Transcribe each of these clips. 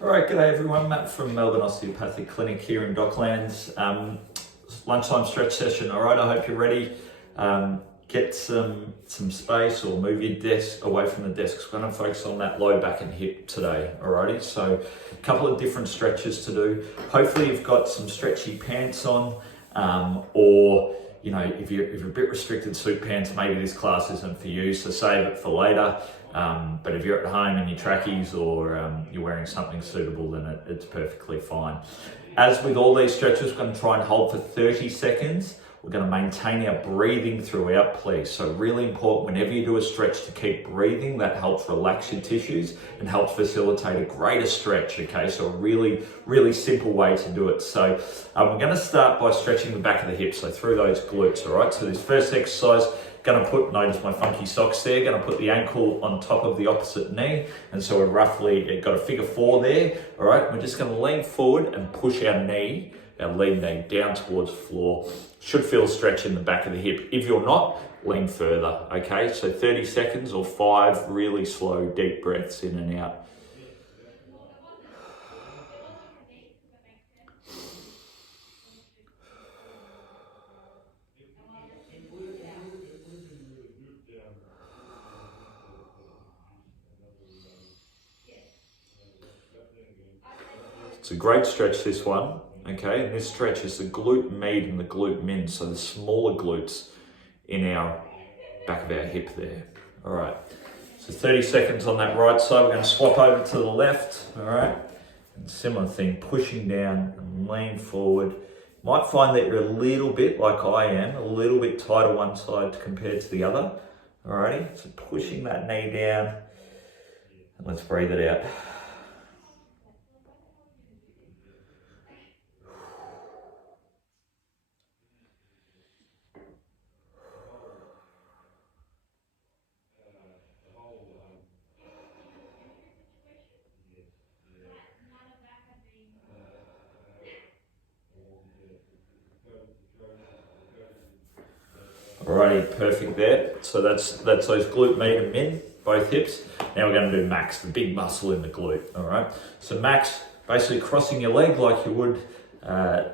Alright, g'day everyone, Matt from Melbourne Osteopathic Clinic here in Docklands. Lunchtime stretch session, alright, I hope you're ready. Get some space or move your desk away from the desk. We're going to focus on that low back and hip today, alrighty? So a couple of different stretches to do. Hopefully you've got some stretchy pants on, or you know, if you're a bit restricted, suit pants, maybe this class isn't for you, so save it for later. But if you're at home in your trackies or you're wearing something suitable, then it's perfectly fine. As with all these stretches, we're going to try and hold for 30 seconds. We're going to maintain our breathing throughout, please. So really important whenever you do a stretch to keep breathing. That helps relax your tissues and helps facilitate a greater stretch, okay? So a really, really simple way to do it. So we're going to start by stretching the back of the hips, so through those glutes, all right? So this first exercise, notice my funky socks there, gonna put the ankle on top of the opposite knee, and so we're roughly got a figure 4 there, all right? We're just gonna lean forward and push our lead knee down towards the floor. Should feel a stretch in the back of the hip. If you're not, lean further, okay? So 30 seconds or 5 really slow, deep breaths in and out. It's a great stretch, this one, okay? And this stretch is the glute med and the glute min, so the smaller glutes in our back of our hip there. All right, so 30 seconds on that right side. We're gonna swap over to the left, all right? And similar thing, pushing down and lean forward. Might find that you're a little bit, like I am, a little bit tighter one side compared to the other, all righty? So pushing that knee down, and let's breathe it out. Alrighty, perfect there. So that's those glute med and min, both hips. Now we're going to do max, the big muscle in the glute. All right. So max, basically crossing your leg like you would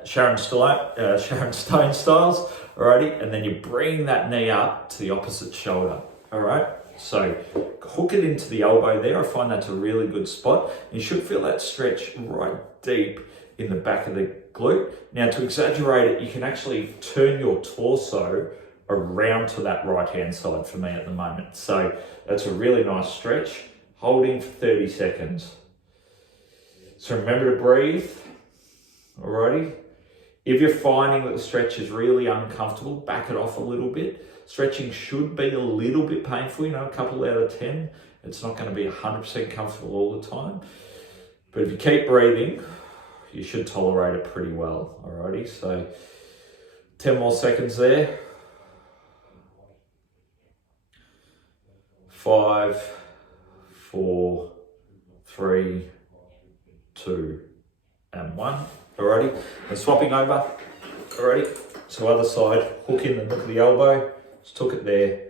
Sharon Stone styles. Alrighty, and then you bring that knee up to the opposite shoulder. All right. So hook it into the elbow there. I find that's a really good spot. You should feel that stretch right deep in the back of the glute. Now to exaggerate it, you can actually turn your torso around to that right hand side for me at the moment. So that's a really nice stretch, holding for 30 seconds. So remember to breathe, alrighty? If you're finding that the stretch is really uncomfortable, back it off a little bit. Stretching should be a little bit painful, you know, a couple out of 10. It's not going to be 100% comfortable all the time. But if you keep breathing, you should tolerate it pretty well, alrighty? So 10 more seconds there. 5, 4, 3, 2, and 1. Alrighty, and swapping over. Alrighty, so other side, hook in the nook of the elbow, just hook it there,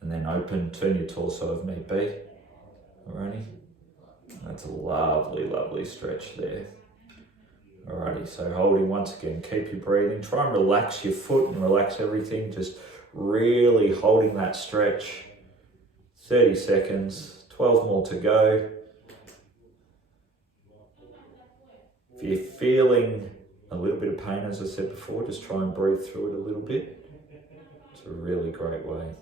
and then open, turn your torso if need be. Alrighty, that's a lovely, lovely stretch there. Alrighty, so holding once again, keep your breathing. Try and relax your foot and relax everything, just really holding that stretch. 30 seconds, 12 more to go. If you're feeling a little bit of pain, as I said before, just try and breathe through it a little bit. It's a really great way.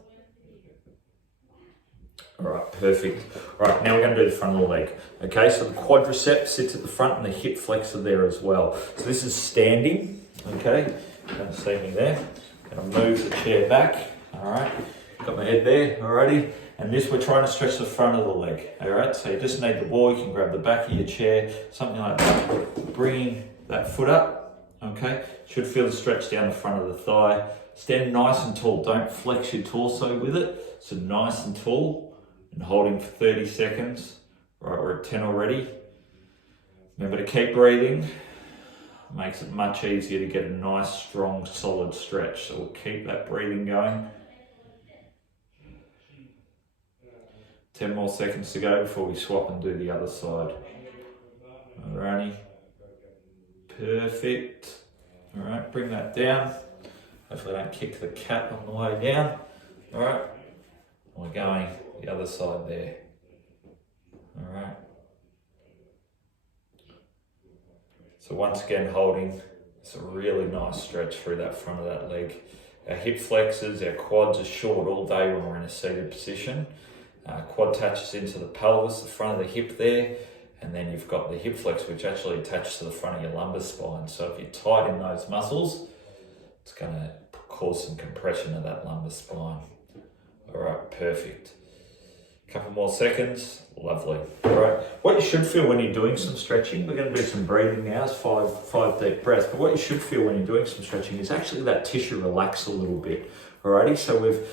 All right, perfect. All right, now we're going to do the front of the leg. Okay, so the quadricep sits at the front and the hip flexor there as well. So this is standing, okay? You can see me there. I'm going to move the chair back, all right? Got my head there, alrighty? And this, we're trying to stretch the front of the leg, all right? So you just need the wall, you can grab the back of your chair, something like that. Bringing that foot up, okay? Should feel the stretch down the front of the thigh. Stand nice and tall, don't flex your torso with it. So nice and tall and holding for 30 seconds. Right, we're at 10 already. Remember to keep breathing. Makes it much easier to get a nice, strong, solid stretch. So we'll keep that breathing going. 10 more seconds to go before we swap and do the other side. Alrighty. Perfect. Alright, bring that down. Hopefully I don't kick the cat on the way down. Alright. We're going the other side there. Alright. So once again holding, it's a really nice stretch through that front of that leg. Our hip flexors, our quads are short all day when we're in a seated position. Quad touches into the pelvis, the front of the hip there, and then you've got the hip flex which actually attaches to the front of your lumbar spine. So if you're tight in those muscles, it's going to cause some compression of that lumbar spine. All right, perfect. Couple more seconds, lovely. All right, what you should feel when you're doing some stretching, we're going to do some breathing now, it's five deep breaths, but what you should feel when you're doing some stretching is actually that tissue relax a little bit. Alrighty, so we've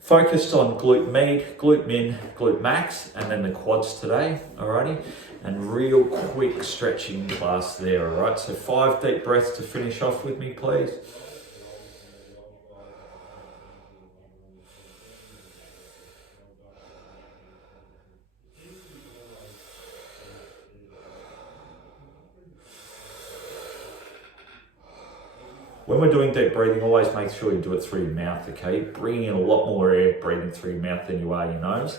focused on glute med, glute min, glute max, and then the quads today, alrighty, and real quick stretching class there, alright, so 5 deep breaths to finish off with me, please. When we're doing deep breathing, always make sure you do it through your mouth, okay? Bringing in a lot more air breathing through your mouth than you are your nose.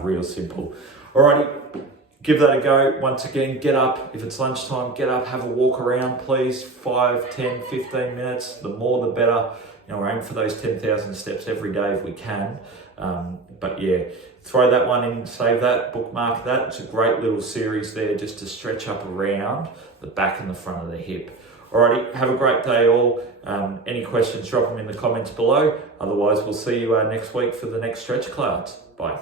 Real simple. Alrighty, give that a go. Once again, get up. If it's lunchtime, get up, have a walk around, please. 5, 10, 15 minutes. The more, the better. You know, we're aiming for those 10,000 steps every day if we can. But yeah, throw that one in, save that, bookmark that. It's a great little series there just to stretch up around the back and the front of the hip. Alrighty, have a great day all. Any questions, drop them in the comments below. Otherwise, we'll see you next week for the next stretch class. Bye.